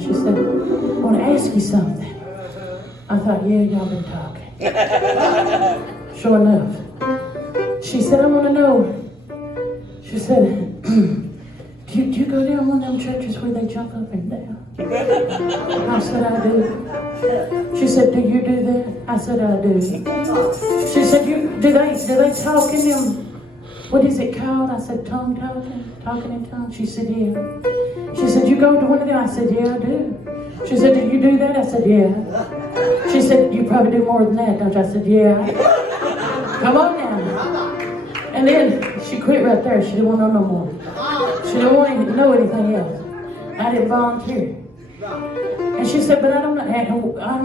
She said, I want to ask you something. I thought, yeah, y'all been talking. Sure enough. She said, I want to know. She said, do you go down one of them churches where they jump up and down? I said, I do. She said, do you do that? I said, I do. She said, do they talk in them, what is it called? I said, tongue talking? Talking in tongues? She said, yeah. She said, you go to one of them? I said, yeah, I do. She said, do you do that? I said, yeah. She said, you probably do more than that, don't you? I said, yeah. Come on now. And then she quit right there. She didn't want to know no more. She didn't want to know anything else. I didn't volunteer. And she said, but I don't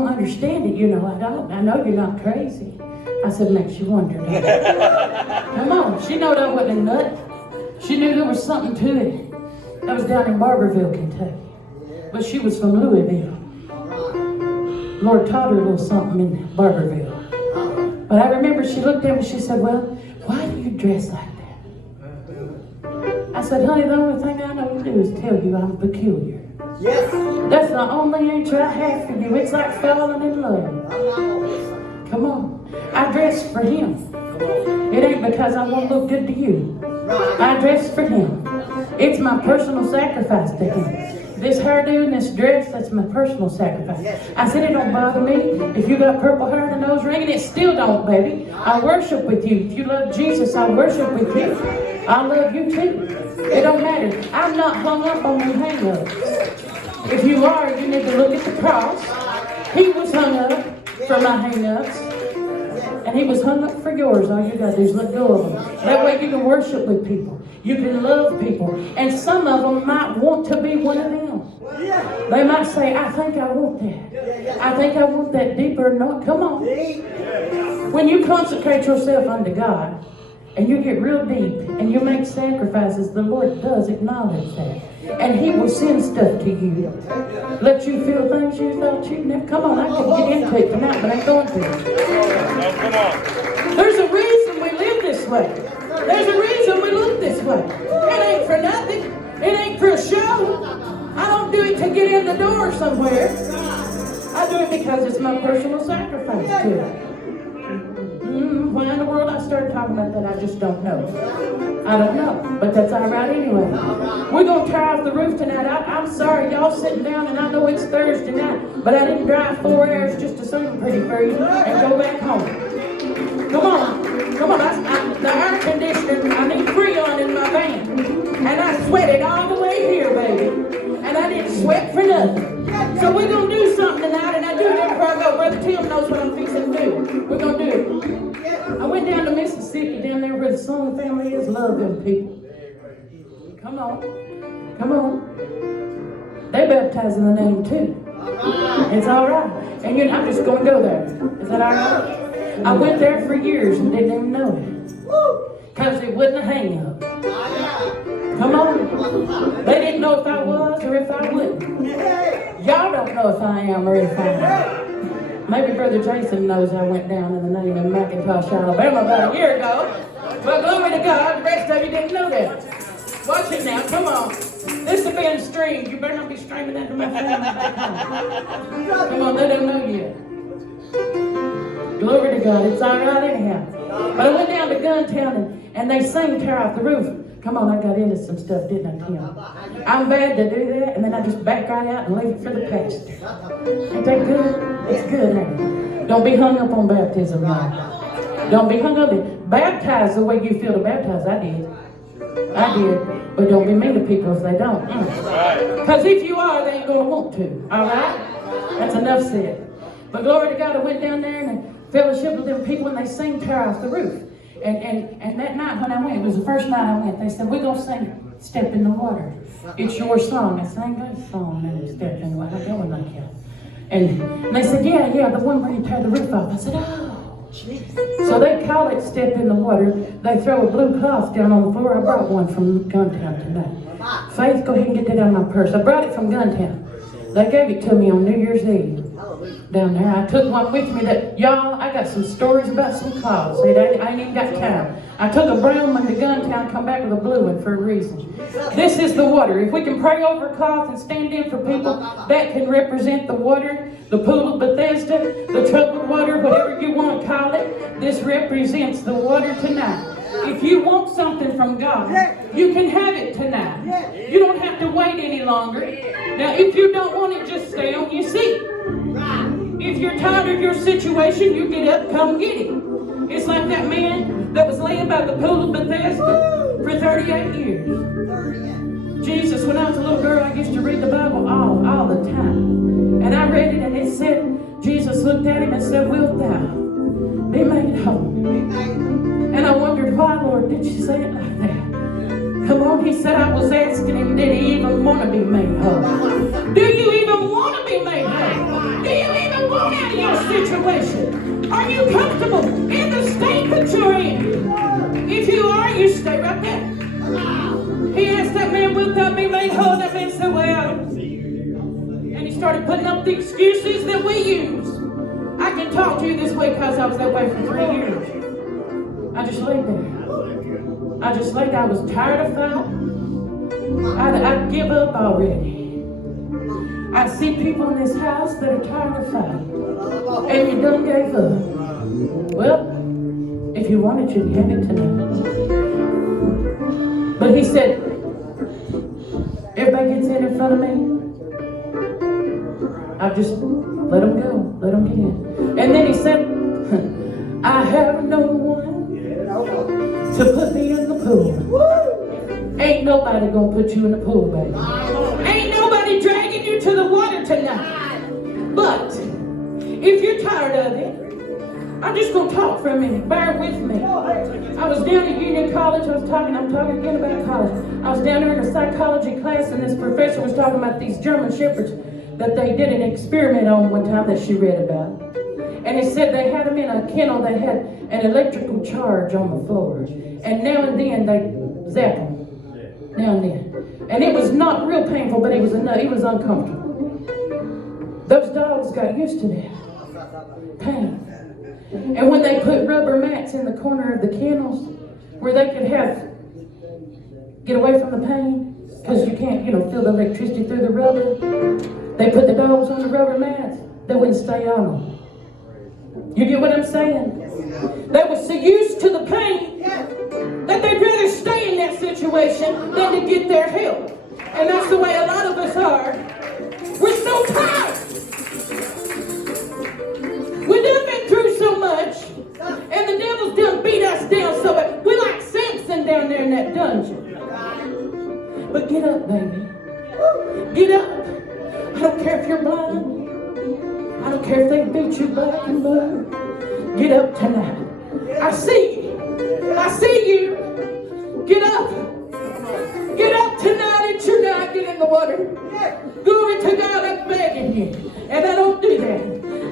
understand it, you know. I know you're not crazy. I said, makes you wonder. Come on. She knew I wasn't a nut. She knew there was something to it. I was down in Barberville, Kentucky. But she was from Louisville. Lord taught her a little something in Barberville. But I remember she looked at me and she said, well, why do you dress like that? I said, honey, the only thing I know to do is tell you I'm peculiar. Yes. That's the only answer I have for you. It's like falling in love. Come on. I dress for him. It ain't because I want to look good to you. I dress for him. It's my personal sacrifice to him. This hairdo and this dress, that's my personal sacrifice. I said, it don't bother me if you got purple hair and a nose ring, and it still don't, baby. I worship with you. If you love Jesus, I worship with you. I love you too. It don't matter. I'm not hung up on your hang-ups. If you are, you need to look at the cross. He was hung up for my hang-ups. And he was hung up for yours. All you got to do is let go of them. That way you can worship with people. You can love people. And some of them might want to be one of them. They might say, I think I want that. I think I want that deeper note. Come on. When you consecrate yourself unto God, and you get real deep, and you make sacrifices, the Lord does acknowledge that. And he will send stuff to you. Let you feel things you thought you'd never. Come on, I could get into it tonight, but I ain't going to. No, come on. There's a reason we live this way. There's a reason we look this way. It ain't for nothing. It ain't for a show. I don't do it to get in the door somewhere. I do it because it's my personal sacrifice to it. Why in the world I started talking about that, I just don't know. I don't know, but that's all right anyway. We're going to tear off the roof tonight. I'm sorry, y'all sitting down, and I know it's Thursday night, but I didn't drive 4 hours just to sing pretty for you and go back home. Come on. Come on. The air conditioner, I need Freon in my van. And I sweated all the way here, baby. And I didn't sweat for nothing. So we're going to do something tonight, and I do it before I go. Brother Tim knows what I'm fixing to do. We're going to do it. I went down to Mississippi, down there where the Sloan family is. Love them people. Come on. Come on. They baptize in the name too. It's all right. And I'm just going to go there. Is that all right? I went there for years and didn't even know it. Because it wasn't a hang-up. Come on. They didn't know if I was or if I wouldn't. Y'all don't know if I am or if I am. Maybe Brother Jason knows I went down in the name of McIntosh, Alabama about a year ago. But glory to God, the rest of you didn't know that. Watch it now, come on. This is being streamed. You better not be streaming that to my family. Come on, they don't know yet. Glory to God, it's all right anyhow. But I went down to Guntown and they sang Tear Off the Roof. Come on, I got into some stuff, didn't I, Tim? I'm bad to do that, and then I just back right out and leave it for the pastor. Ain't that good? It's good, ain't it? Don't be hung up on baptism, y'all. Don't be hung up. Baptize the way you feel to baptize. I did. But don't be mean to people if they don't. Because if you are, they ain't going to want to. All right? That's enough said. But glory to God, I went down there and fellowship with them people, and they sang Tear Off the Roof. And that night when I went, it was the first night I went, they said, we're going to sing Step in the Water. It's your song. I sang that song, and Step in the Water. I go in like that. And they said, yeah, the one where you tear the roof off. I said, oh. So they call it Step in the Water. They throw a blue cloth down on the floor. I brought one from Guntown tonight. Faith, go ahead and get that out of my purse. I brought it from Guntown. They gave it to me on New Year's Eve. down there. I took one with me that, y'all, I got some stories about some clouds. See, I ain't even got time. I took a brown one to Guntown, come back with a blue one for a reason. This is the water. If we can pray over a cloth and stand in for people, that can represent the water, the pool of Bethesda, the troubled water, whatever you want to call it. This represents the water tonight. If you want something from God, you can have it tonight. You don't have to wait any longer. Now, if you don't want it, just stay on your seat. If you're tired of your situation, you get up, come get it. It's like that man that was laying by the pool of Bethesda for 38 years. Jesus, when I was a little girl, I used to read the Bible all the time. And I read it and it said, Jesus looked at him and said, wilt thou be made whole? And I wondered, why, Lord, did you say it like that? Come on, he said, I was asking him, did he even want to be made whole? Do you even want to be made whole? Do you even want out of your situation? Are you comfortable in the state that you're in? If you are, you stay right there. He asked that man, wilt thou be made whole? That man said, well, and he started putting up the excuses that we use. I can talk to you this way because I was that way for 3 years. I just laid there. I just laid there. I was tired of fighting. I'd give up already. I see people in this house that are tired of fighting. And you done gave up. Well, if you wanted, you can have it tonight. But he said, everybody gets in front of me. I just let them go. Let them get in. And then he said, I have no one to put me in the pool. Ain't nobody gonna put you in the pool, baby. Ain't nobody dragging you to the water tonight. But if you're tired of it, I'm just gonna talk for a minute. Bear with me. I was down at Union College. I'm talking again about college. I was down there in a psychology class, and this professor was talking about these German shepherds that they did an experiment on one time that she read about. And it said they had them in a kennel that had an electrical charge on the floor. And now and then they zap them. Now and then. And it was not real painful, but it was uncomfortable. Those dogs got used to that pain. And when they put rubber mats in the corner of the kennels where they could get away from the pain, because you can't, feel the electricity through the rubber, they put the dogs on the rubber mats. They wouldn't stay on them. You get what I'm saying? They were so used to the pain that they'd rather stay in that situation than to get their help. And that's the way a lot of us are. We're so tired. We've done been through so much, and the devil's done beat us down so bad. We're like Samson down there in that dungeon. But get up, baby. Get up. I don't care if you're blind. I don't care if they beat you black and blue. Get up tonight. I see you. I see you. Get up. Get up tonight and tonight. Get in the water. Glory to God, I'm begging you. And I don't do that.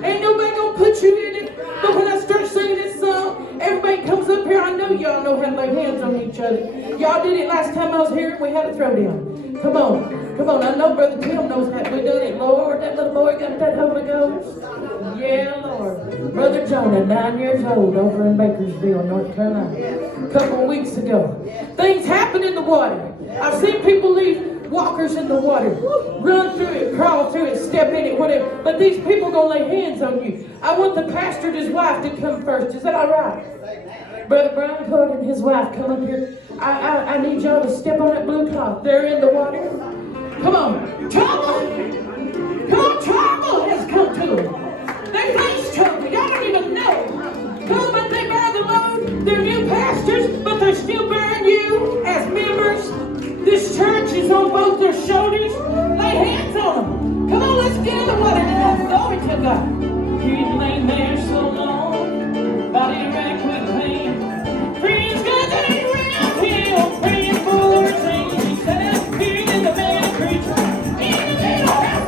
Ain't nobody gonna put you in it. But when I start singing this song, everybody comes up here. I know y'all know how to lay hands on each other. Y'all did it last time I was here. We had a throwdown. Come on. Come on. I know Brother Tim knows how we done it. Lord, that little boy got that Holy Ghost. Yeah, Lord. Brother Jonah, 9 years old, over in Bakersville, North Carolina. A couple of weeks ago. Things happen in the water. I've seen people leave walkers in the water, run through it, crawl through it, step in it, whatever. But these people gonna lay hands on you. I want the pastor and his wife to come first. Is that all right? Brother Brian Hood and his wife come up here. I need y'all to step on that blue cloth. They're in the water. Come on. Trouble! Come on, trouble has come to them. They face trouble. Y'all don't even know. Come on, but they bear the load. They're new pastors, but they're still bearing you as members. This church is on both their shoulders. Lay hands on them. Come on, let's get in the water tonight. Glory to God. You've lain there so long, body racked with pain. Friends gathered around him, praying for change. He said, I'm feeling the man preacher in the middle.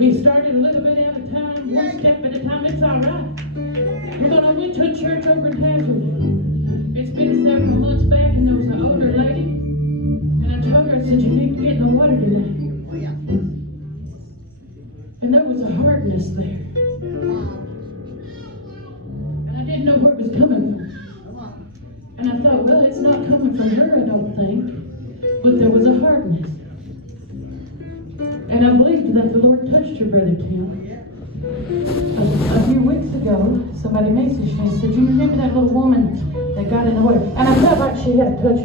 He started a little bit at a time, one step at a time. It's all right. But I went to a church over in Hazelwood. It's been several months back, and there was an older lady. And I told her, I said, you need to get in the water tonight. And there was a hardness there. And I didn't know where it was coming from. And I thought, well, it's not coming from her, I don't think. But there was a hardness. And I believed that the Lord touched your brother Tim. A few weeks ago, somebody messaged me and said, you remember that little woman that got in the water? And I felt like she had touched